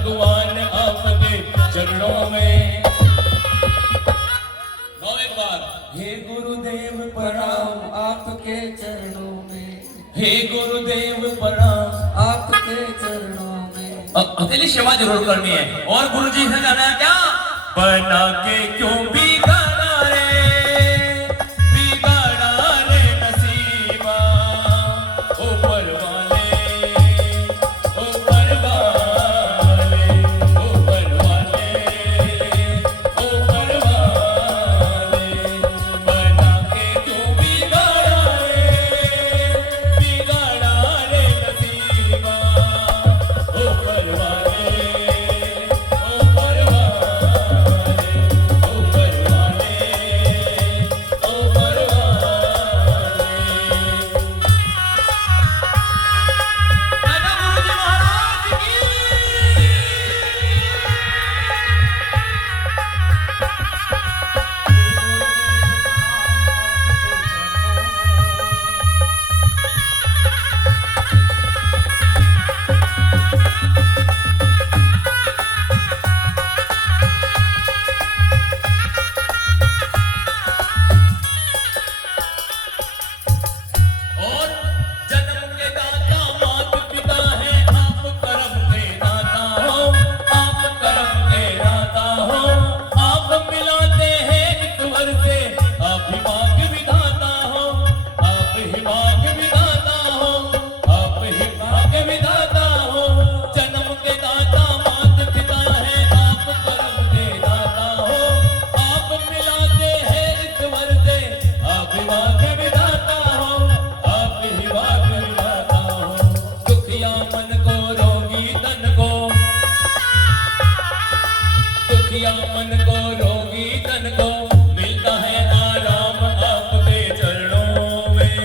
भगवान आपके चरणों में। गाओ एक बार। हे गुरुदेव प्रणाम आपके चरणों में, हे गुरुदेव प्रणाम आपके चरणों में। अकेली सेवा जरूर करनी है। और गुरु जी से जाना है क्या? बना के क्यों बिगाड़ा रे नसीबा, ऊपर वाले, ऊपर वाले, ऊपर वाले, ऊपर वाले। बना के क्यों बिगाड़ा रे नसीबा, ऊपर वाले, ऊपर वाले, ऊपर वाले, ऊपर वाले। दादा गुरुजी महाराज की। और जन्म के दाता मात पिता है, आप कर्म के दाता हो, आप कर्म के दाता हो। आप मिलाते हैं ईश्वर से, आप ही भाग्य विधाता हो, आप ही भाग्य विधाता हो, आप ही भाग्य विधाता हो। जन्म के दाता मात पिता है, आप कर्म के दाता हो, आप मिलाते हैं ईश्वर से, आप ही भाग्य विधाता हो, आप ही भाग्य विधाता हो। दुखिया मन को रोगी तन को, दुखिया मन को रोगी तन को मिलता है आराम आपके चरणों में।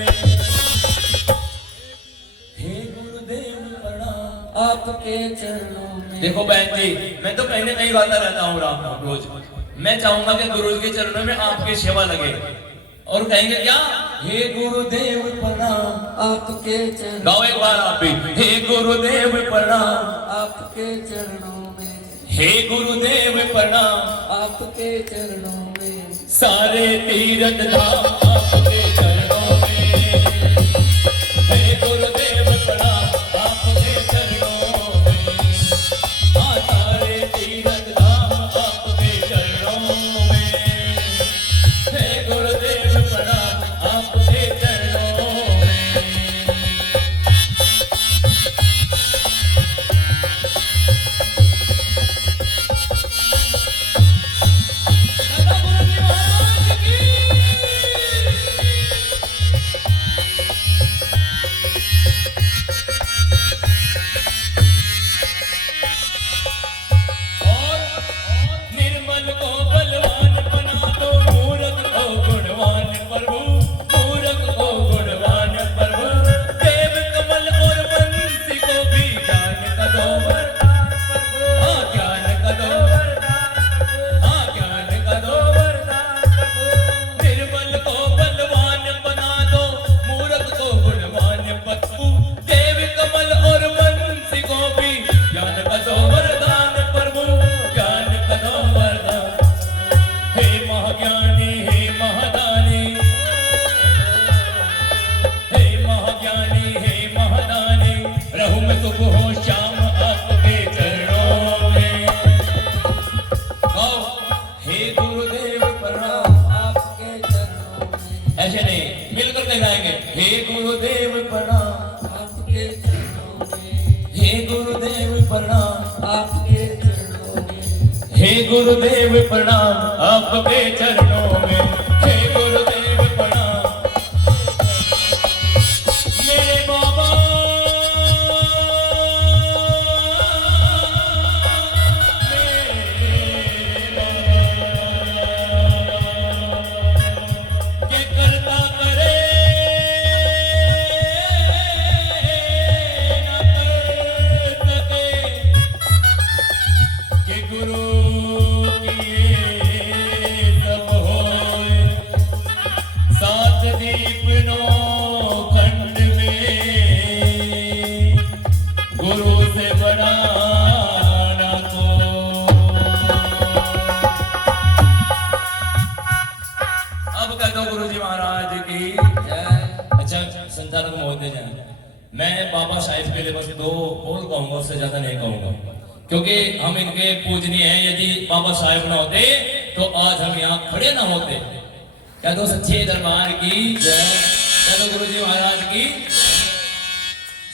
हे गुरुदेव प्रणाम आपके चरणों में। देखो बहन जी, मैं तो कहीं ना कहीं गाता रहता हूँ राम नाम रोज। मैं चाहूंगा कि गुरु के चरणों में आपकी सेवा लगे और कहेंगे क्या? हे गुरुदेव प्रणाम। आपके चरणों, गाओ एक बार आप भी। हे गुरुदेव प्रणाम, आपके चरणों में, हे गुरुदेव प्रणाम। आपके चरणों में। सारे तीर्थ धाम आपके चरणों में। हे गुरुदेव प्रणाम आपके चरणों में। हाँ, सारे तीर्थ धाम आपके चरणों में। हे गुरुदेव प्रणाम आपके चरणों में। दादा गुरुजी महाराज की। और निर्मल को बलवान बना दो, मूरख को गुणवान प्रभु, मूरख को गुणवान प्रभु। देव कमल और बंसी को भी ज्ञान का दो वरदान प्रभु। हाँ, ज्ञान का दो वरदान प्रभु। हाँ, ज्ञान का दो वरदान प्रभु। निर्मल को बलवान बना दो, मूरख को गुणवान प्रभु। देव कमल और बंसी को भी ज्ञान का दो वरदान प्रभु, ज्ञान का दो वरदान। हे महाज्ञानी, हे महादानी, हे महाज्ञानी, हे महादानी। रहूं मैं सुबह हो शाम आपके चरणों में। गाओ, हे गुरुदेव प्रणाम। आपके चरणों में, ऐसे नहीं, मिलकर के गाएंगे। हे गुरुदेव प्रणाम, आपके चरणों में, हे गुरुदेव प्रणाम, आपके चरणों में। हे गुरुदेव प्रणाम आपके चरणों में। हे गुरुदेव प्रणाम। मेरे बाबा के करता करे ना कर सके, के गुरु किए सब होए। मैं बाबा साहिब के लिए बस दो बोल कहूंगा, उससे ज्यादा नहीं कहूंगा, क्योंकि हम इनके पूजनीय हैं। यदि बाबा साहिब ना होते तो आज हम यहाँ खड़े ना होते। कह दो सच्चे दरबार की जय, कह दो गुरु जी महाराज की।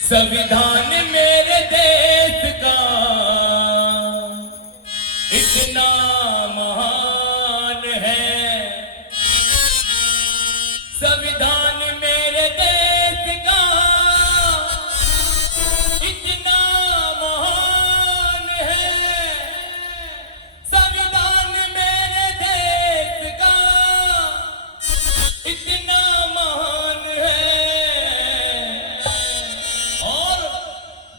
संविधान मेरे देश का इतना महान है, संविधान मेरे देश का इतना महान है, संविधान मेरे देश का इतना महान है। और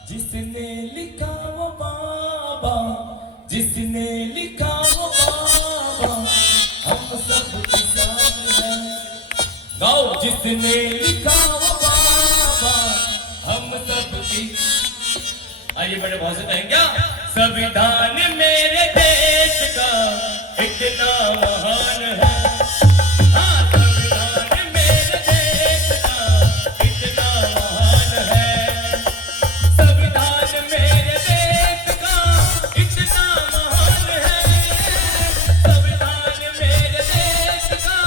जिसने लिखा वो बाबा, जिसने लिखा वो बाबा, हम सब किसान हैं। गाओ, जिसने लिखा वो बाबा, हम सब की। आइए बड़े भाव से कहें क्या? संविधान मेरे देश का इतना महान है। हाँ, संविधान मेरे देश का इतना महान है, संविधान मेरे देश का इतना महान है, संविधान मेरे देश का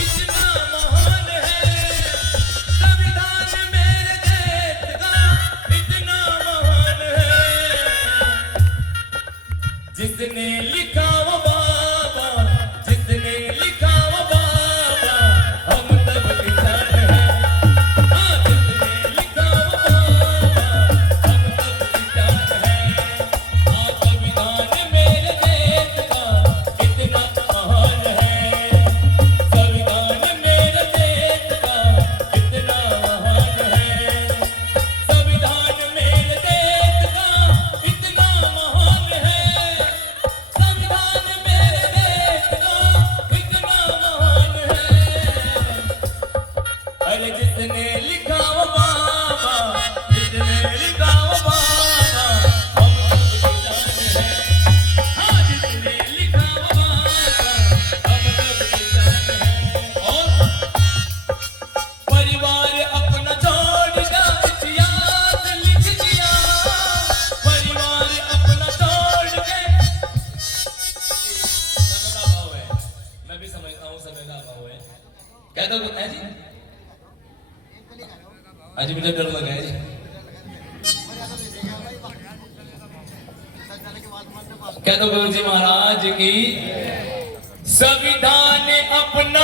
इतना महान है, संविधान मेरे देश का इतना महान है। जिसने लिखा वो बाबा, जिसने लिखा वो बाबा, हम सब किसान हैं। हाँ, जिसने लिखा वो बाबा, हम सब किसान हैं। हाँ, संविधान मेरे देश का इतना महान है, संविधान मेरे देश का इतना महान है, संविधान मेरे देश का इतना महान है, संविधान मेरे देश का इतना महान है। अरे जिसने लिखा वो बाबा, जिसने लिखा वो बाबा, हम सब किसान हैं। हाँ, जिसने लिखा वो बाबा, हम सब किसान हैं। और परिवार अपना छोड़ का इतिहास लिख दिया, परिवार अपना छोड़ के। समय का अभाव है, मैं भी समझता हूँ समय का अभाव है। कह दो है जी, आज मुझे डर लगा है जी। कह दो गुरु जी महाराज की। संविधान अपना